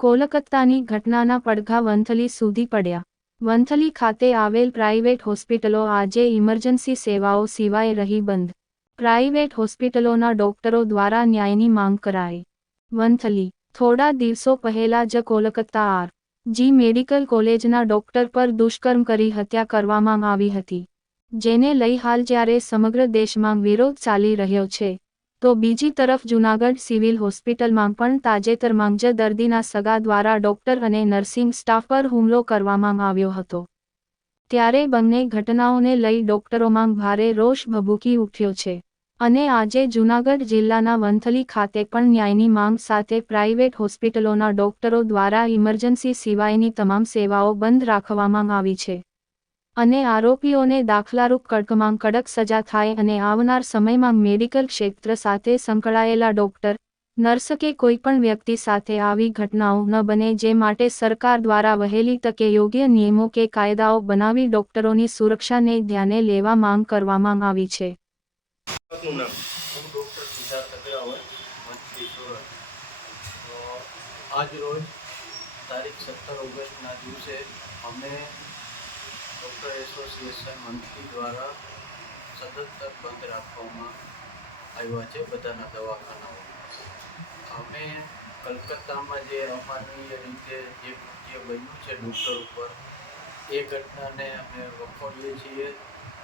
કોલકાતાની ઘટનાના પડઘા વંથલી સુધી પડ્યા. વંથલી ખાતે આવેલ પ્રાઇવેટ હોસ્પિટલો આજે ઇમરજન્સી સેવાઓ સિવાય રહી બંધ. પ્રાઇવેટ હોસ્પિટલોના ડોક્ટરો દ્વારા ન્યાયની માંગ કરાઈ. વંથલી, થોડા દિવસો પહેલા જ કોલકાતા આર. જી. મેડિકલ કોલેજના ડોક્ટર પર દુષ્કર્મ કરી હત્યા કરવામાં આવી હતી. જેને લઈ હાલ જ્યારે સમગ્ર દેશમાં વિરોધ ચાલી રહ્યો છે. તો બીજી તરફ જૂનાગઢ સિવિલ હોસ્પિટલમાં પણ તાજેતરમાં જ દર્દીના સગા દ્વારા ડોક્ટર અને નર્સિંગ સ્ટાફ પર હુમલો કરવામાં આવ્યો હતો. ત્યારે બંને ઘટનાઓને લઈ ડોક્ટરોમાં ભારે રોષ ભભૂકી ઉઠ્યો છે. અને આજે જૂનાગઢ જિલ્લાના વંથલી ખાતે પણ ન્યાયની માંગ સાથે પ્રાઇવેટ હોસ્પિટલોના ડોક્ટરો દ્વારા ઇમરજન્સી સિવાયની તમામ સેવાઓ બંધ રાખવામાં આવી છે. અને આરોપીઓને દાખલારૂપ કડકમાં કડક સજા થાય અને આવનાર સમયમાં મેડિકલ ક્ષેત્ર સાથે સંકળાયેલા ડોક્ટર નર્સ કે કોઈ પણ વ્યક્તિ સાથે આવી ઘટનાઓ ન બને જે માટે સરકાર દ્વારા વહેલી તકે યોગ્ય નિયમો કે કાયદાઓ બનાવી ડોક્ટરોની સુરક્ષાને ધ્યાને લેવા માંગ કરવામાં આવી છે. આજ રોજ તારીખ સત્તર ઓગસ્ટના દિવસે અમે ડૉક્ટર એસોસિએશન મંત્રી દ્વારા સતત બંધ રાખવામાં આવ્યા છે બધાના દવાખાનાઓ. અમે કલકત્તામાં જે અમાનવીય રીતે જે કૃત્ય બન્યું છે ડૉક્ટર ઉપર, એ ઘટનાને અમે વખોડીએ છીએ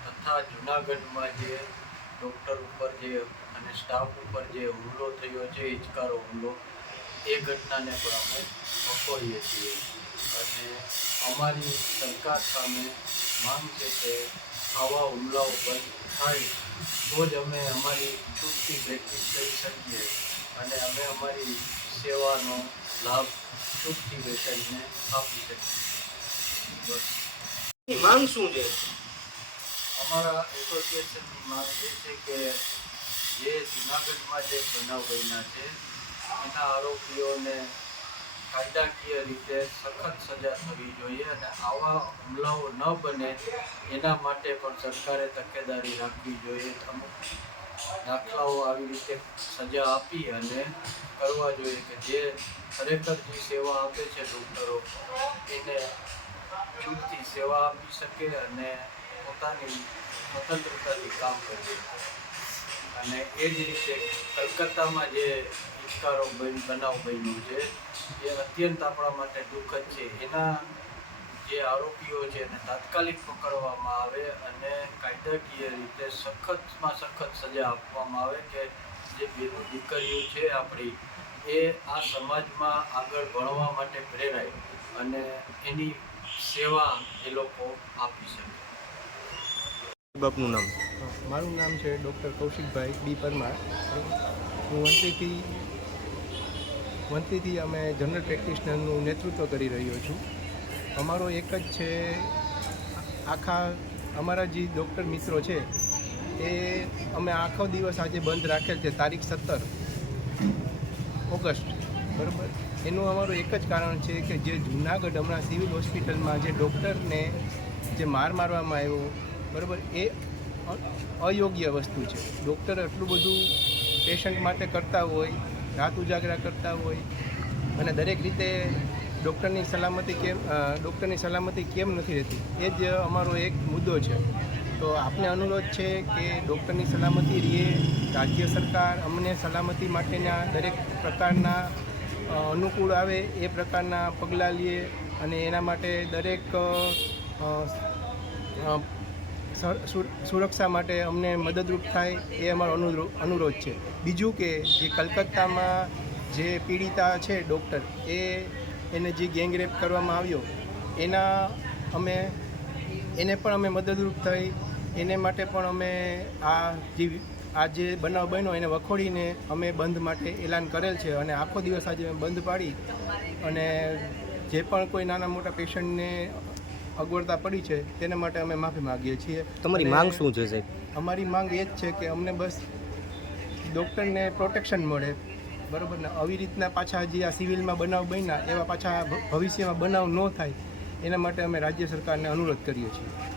તથા જૂનાગઢમાં જે ડૉક્ટર ઉપર જે અને સ્ટાફ ઉપર જે હુમલો થયો છે, હિચકારો હુમલો, એ ઘટનાને પણ અમે વખોડીએ છીએ. અને અમારી સરકાર સામે માંગ છે કે આવા હુમલાઓ બંધ થાય તો જ અમે અમારી છૂટથી પ્રેક્ટિસ કરી શકીએ અને અમે અમારી સેવાનો લાભ છૂટથી બેસાડીને આપી શકીએ. માંગ શું છે? અમારા એસોસિએશનની માંગ એ છે કે જે જૂનાગઢમાં જે બનાવ બન્યા છે એના આરોપીઓને કાયદાકીય રીતે સખત સજા થવી જોઈએ અને આવા હુમલાઓ ન બને એના માટે પણ સરકારે તકેદારી રાખવી જોઈએ. અમુક દાખલાઓ આવી રીતે સજા આપી અને કરવા જોઈએ કે જે ખરેખર જે સેવા આપે છે ડૉક્ટરો, એને છૂટથી સેવા આપી શકે અને પોતાની સ્વતંત્રતાથી કામ કરી શકે. અને એ જ રીતે કલકત્તામાં જે હિચકારો બન, બનાવ બન્યો છે, એ અત્યંત આપણા માટે દુઃખદ છે. એના જે આરોપીઓ છે એને તાત્કાલિક પકડવામાં આવે અને કાયદાકીય રીતે સખતમાં સખત સજા આપવામાં આવે કે જે બેનું દીકરીઓ છે આપણી, એ આ સમાજમાં આગળ ભણવા માટે પ્રેરાય અને એની સેવા એ લોકો આપી શકે. બાપનું નામ? મારું નામ છે ડૉક્ટર કૌશિકભાઈ બી પરમાર. હું વંતીથી વંતીથી અમે જનરલ પ્રેક્ટિશનરનું નેતૃત્વ કરી રહ્યો છું. અમારો એક જ છે, આખા અમારા જે ડૉક્ટર મિત્રો છે, એ અમે આખો દિવસ આજે બંધ રાખેલ છે, તારીખ સત્તર ઓગસ્ટ. બરાબર? એનું અમારું એક જ કારણ છે કે જે જૂનાગઢ હમણાં સિવિલ હોસ્પિટલમાં જે ડૉક્ટરને જે માર મારવામાં આવ્યો બરાબર? એ અયોગ્ય વસ્તુ છે. ડૉક્ટર એટલું બધું પેશન્ટ માટે કરતા હોય, રાત ઉજાગરા કરતા હોય, અને દરેક રીતે ડૉક્ટરની સલામતી કેમ ડૉક્ટરની સલામતી કેમ નથી રહેતી? એ જ અમારો એક મુદ્દો છે. તો આપને અનુરોધ છે કે ડૉક્ટરની સલામતી રહે રાજ્ય સરકાર અમને સલામતી માટેના દરેક પ્રકારના અનુકૂળ આવે એ પ્રકારના પગલાં લે અને એના માટે દરેક સુરક્ષા માટે અમને મદદરૂપ થાય એ અમારો અનુરો- અનુરોધ છે. બીજું કે જે કલકત્તામાં જે પીડિતા છે ડૉક્ટર, એ એને જે ગેંગરેપ કરવામાં આવ્યો, એના અમે એને પણ અમે મદદરૂપ થઈ. એને માટે પણ અમે આ જે આ જે બનાવ બન્યો એને વખોડીને અમે બંધ માટે એલાન કરેલ છે અને આખો દિવસ આજે બંધ પાડી અને જે પણ કોઈ નાના મોટા પેશન્ટને અગવડતા પડી છે તેના માટે અમે માફી માગીએ છીએ. તમારી માંગ શું છે સાહેબ? અમારી માંગ એ જ છે કે અમને બસ ડૉક્ટરને પ્રોટેક્શન મળે. બરાબર ને? આવી રીતના પાછા જે આ સિવિલમાં બનાવ બન્યા એવા પાછા ભવિષ્યમાં બનાવ ન થાય એના માટે અમે રાજ્ય સરકારને અનુરોધ કરીએ છીએ.